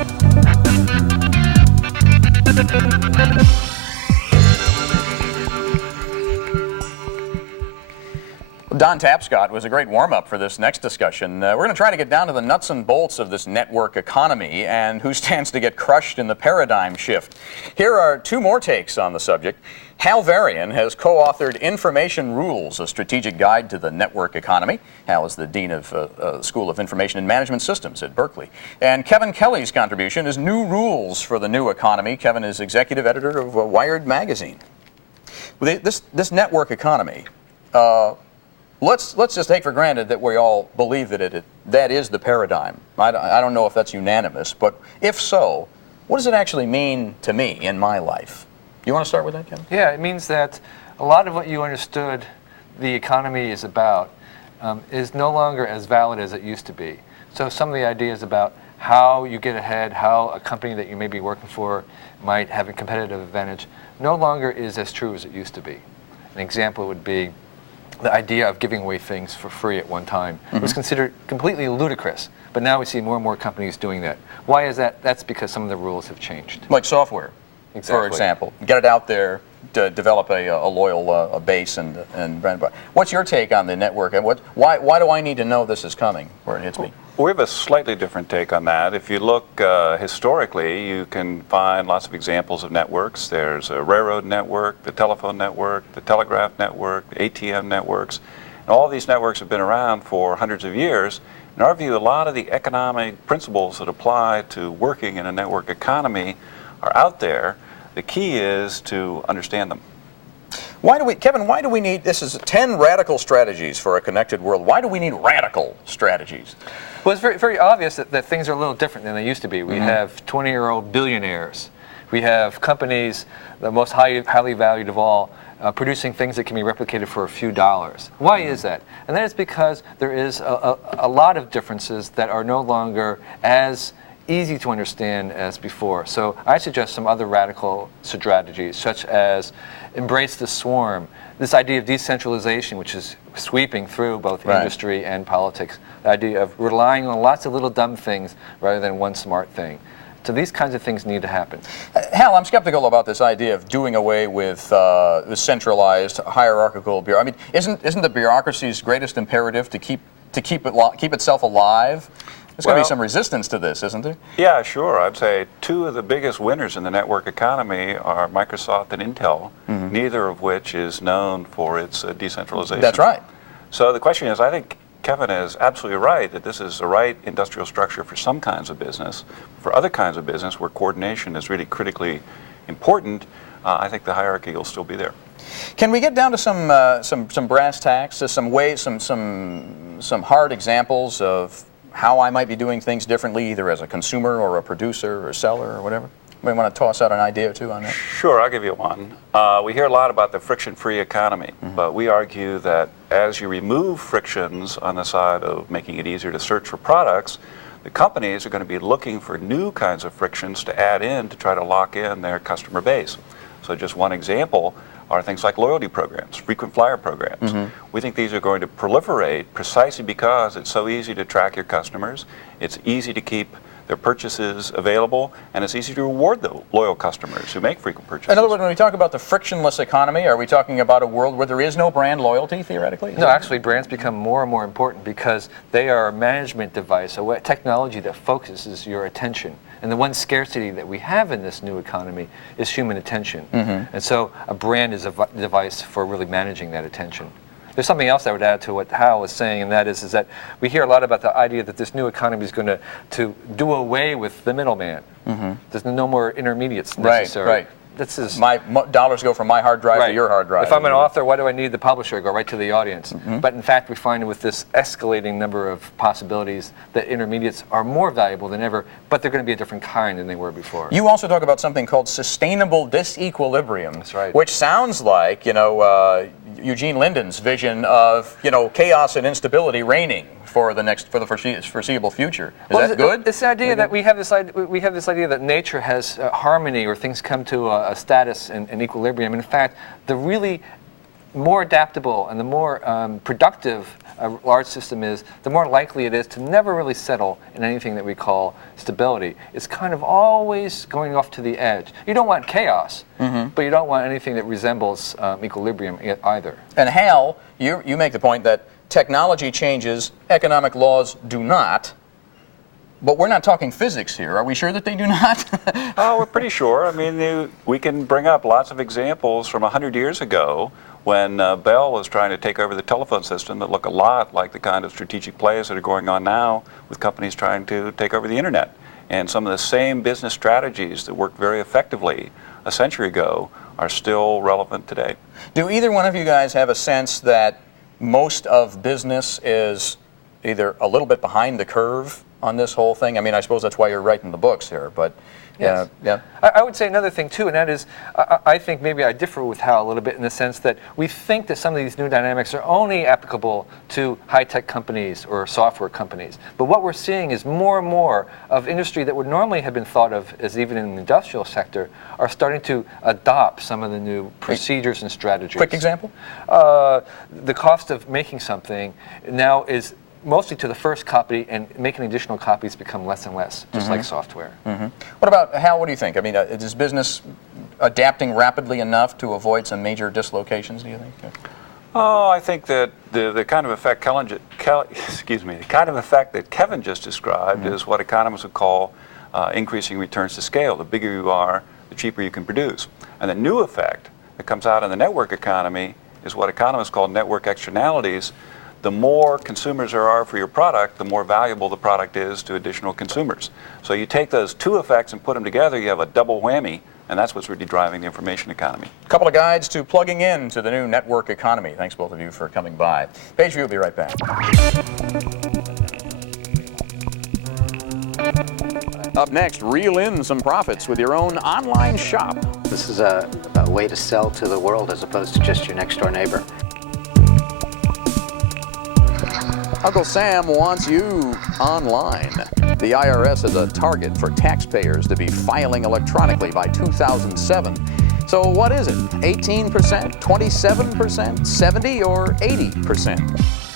Don Tapscott was a great warm-up for this next discussion. We're going to try to get down to the nuts and bolts of this network economy and who stands to get crushed in the paradigm shift. Here are two more takes on the subject. Hal Varian has co-authored Information Rules, a strategic guide to the network economy. Hal is the Dean of the School of Information and Management Systems at Berkeley. And Kevin Kelly's contribution is New Rules for the New Economy. Kevin is executive editor of Wired magazine. This network economy, let's just take for granted that we all believe that that is the paradigm. I don't know if that's unanimous, but if so, what does it actually mean to me in my life? You want to start with that, Kevin? Yeah, it means that a lot of what you understood the economy is about is no longer as valid as it used to be. So some of the ideas about how you get ahead, how a company that you may be working for might have a competitive advantage, no longer is as true as it used to be. An example would be the idea of giving away things for free at one time was considered completely ludicrous, but now we see more and more companies doing that. Why is that? That's because some of the rules have changed. Like software, for example. Get it out there to develop a loyal base and brand. What's your take on the network, and why do I need to know this is coming where it hits me? We have a slightly different take on that. If you look historically, you can find lots of examples of networks. There's a railroad network, the telephone network, the telegraph network, the ATM networks. And all these networks have been around for hundreds of years. In our view, a lot of the economic principles that apply to working in a network economy are out there. The key is to understand them. Kevin, why do we need, this is 10 radical strategies for a connected world. Why do we need radical strategies? Well, it's very, very obvious that things are a little different than they used to be. We have 20-year-old billionaires. We have companies, the most highly valued of all, producing things that can be replicated for a few dollars. Why is that? And that is because there is a lot of differences that are no longer as easy to understand as before. So I suggest some other radical strategies, such as embrace the swarm, this idea of decentralization, which is sweeping through both industry and politics, the idea of relying on lots of little dumb things rather than one smart thing. So these kinds of things need to happen. Hal, I'm skeptical about this idea of doing away with centralized hierarchical bureaucracy. I mean, isn't the bureaucracy's greatest imperative to keep itself alive? There's going to be some resistance to this, isn't there? Yeah, sure. I'd say two of the biggest winners in the network economy are Microsoft and Intel, neither of which is known for its decentralization. That's right. So the question is, I think Kevin is absolutely right that this is the right industrial structure for some kinds of business. For other kinds of business where coordination is really critically important, I think the hierarchy will still be there. Can we get down to some brass tacks, to some ways, some hard examples of how I might be doing things differently, either as a consumer or a producer or a seller or whatever? We want to toss out an idea or two on that? Sure, I'll give you one. We hear a lot about the friction-free economy, but we argue that as you remove frictions on the side of making it easier to search for products, the companies are going to be looking for new kinds of frictions to add in to try to lock in their customer base. So just one example are things like loyalty programs, frequent flyer programs. We think these are going to proliferate precisely because it's so easy to track your customers, it's easy to keep their purchases available, and it's easy to reward the loyal customers who make frequent purchases. In other words, when we talk about the frictionless economy, are we talking about a world where there is no brand loyalty, theoretically? No, actually, brands become more and more important because they are a management device, a technology that focuses your attention. And the one scarcity that we have in this new economy is human attention. And so a brand is a device for really managing that attention. There's something else I would add to what Hal was saying, and that is that we hear a lot about the idea that this new economy is going to do away with the middleman. There's no more intermediates necessary. Right. This is my dollars go from my hard drive to your hard drive. If I'm an author, why do I need the publisher? I go right to the audience. But in fact, we find with this escalating number of possibilities that intermediates are more valuable than ever, but they're going to be a different kind than they were before. You also talk about something called sustainable disequilibrium. That's right. Which sounds like, Eugene Linden's vision of, chaos and instability reigning for the foreseeable future. Is that good? It's the idea that we have this idea that nature has harmony, or things come to a status and equilibrium. In fact, the really more adaptable and the more productive a large system is, the more likely it is to never really settle in anything that we call stability. It's kind of always going off to the edge. You don't want chaos, but you don't want anything that resembles equilibrium either. And Hal, you make the point that technology changes, economic laws do not. But we're not talking physics here. Are we sure that they do not? Oh, we're pretty sure. I mean, we can bring up lots of examples from 100 years ago when Bell was trying to take over the telephone system that look a lot like the kind of strategic plays that are going on now with companies trying to take over the internet. And some of the same business strategies that worked very effectively a century ago are still relevant today. Do either one of you guys have a sense that most of business is either a little bit behind the curve on this whole thing? I mean, I suppose that's why you're writing the books here, but yes. Yeah. I would say another thing too, and that is, I think maybe I differ with Hal a little bit in the sense that we think that some of these new dynamics are only applicable to high-tech companies or software companies. But what we're seeing is more and more of industry that would normally have been thought of as even in the industrial sector are starting to adopt some of the new procedures and strategies. Quick example? The cost of making something now is mostly to the first copy, and making additional copies become less and less, just like software. What about, Hal, what do you think? I mean, is business adapting rapidly enough to avoid some major dislocations, do you think? Yeah. Oh, I think that the kind of effect the kind of effect that Kevin just described is what economists would call increasing returns to scale. The bigger you are, the cheaper you can produce. And the new effect that comes out in the network economy is what economists call network externalities. The more consumers there are for your product, the more valuable the product is to additional consumers. So you take those two effects and put them together, you have a double whammy, and that's what's really driving the information economy. A couple of guides to plugging in to the new network economy. Thanks, both of you, for coming by. Page View will be right back. Up next, reel in some profits with your own online shop. This is a way to sell to the world as opposed to just your next door neighbor. Uncle Sam wants you online. The IRS is a target for taxpayers to be filing electronically by 2007. So what is it? 18%, 27%, 70%, or 80%?